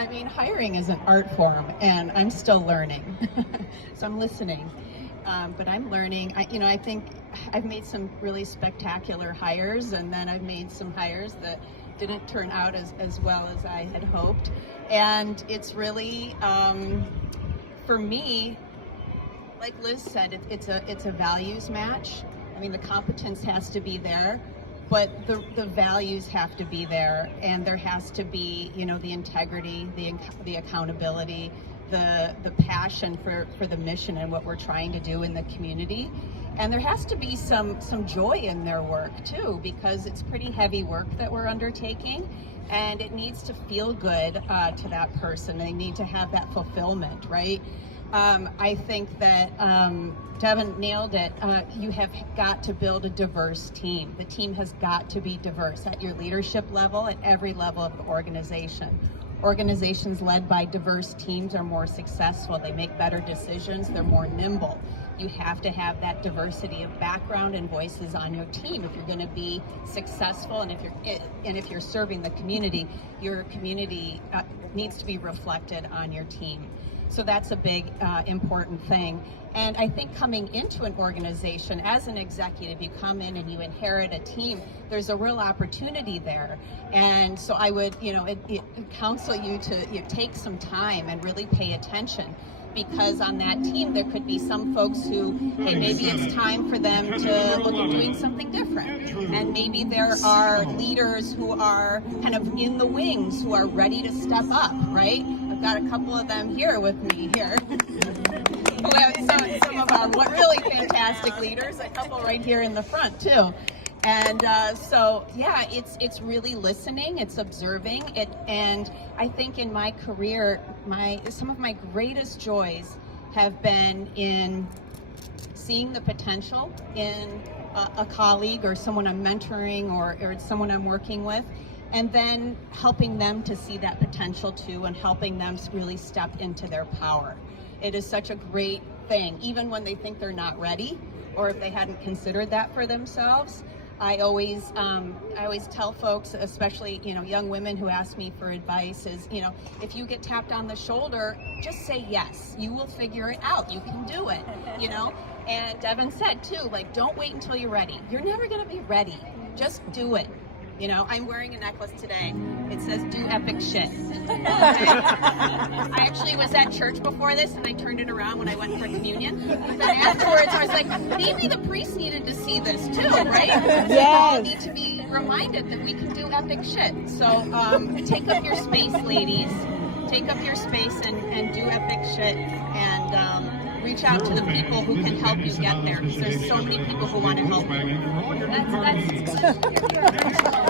I mean, hiring is an art form, and I'm still learning. So I'm listening, but I'm learning. I think I've made some really spectacular hires, and then I've made some hires that didn't turn out as well as I had hoped. And it's really, for me, like Liz said, it's a values match. I mean, the competence has to be there, but the values have to be there, and there has to be, the integrity, the accountability, the passion for the mission and what we're trying to do in the community. And there has to be some joy in their work too, because it's pretty heavy work that we're undertaking, and it needs to feel good to that person. They need to have that fulfillment, right? I think that Devin nailed it. You have got to build a diverse team. The team has got to be diverse at your leadership level, at every level of the organization. Organizations led by diverse teams are more successful. They make better decisions. They're more nimble. You have to have that diversity of background and voices on your team if you're going to be successful, and if you're serving the community, your community needs to be reflected on your team. So that's a big, important thing. And I think coming into an organization as an executive, you come in and you inherit a team, there's a real opportunity there. And so I would, counsel you to take some time and really pay attention, because on that team there could be some folks who, hey, maybe it's time for them to look at doing something different. And maybe there are leaders who are kind of in the wings, who are ready to step up, right? I've got a couple of them here with me here. Who have some of our really fantastic leaders, a couple right here in the front too. And so yeah, it's really listening, it's observing it. And I think in my career, some of my greatest joys have been in seeing the potential in a colleague or someone I'm mentoring or someone I'm working with, and then helping them to see that potential too, and helping them really step into their power. It is such a great thing, even when they think they're not ready, or if they hadn't considered that for themselves. I always tell folks, especially young women who ask me for advice, is if you get tapped on the shoulder, just say yes. You will figure it out. You can do it. And Devin said too, like, don't wait until you're ready. You're never going to be ready. Just do it. I'm wearing a necklace today. It says "Do epic shit." I actually was at church before this, and I turned it around when I went for communion. But then afterwards, I was like, maybe the priest needed to see this too, right? Yes. We all need to be reminded that we can do epic shit. So take up your space, ladies. Take up your space and do epic shit. And reach out to the people who can help you get there, because there's so many people who want to help you. That's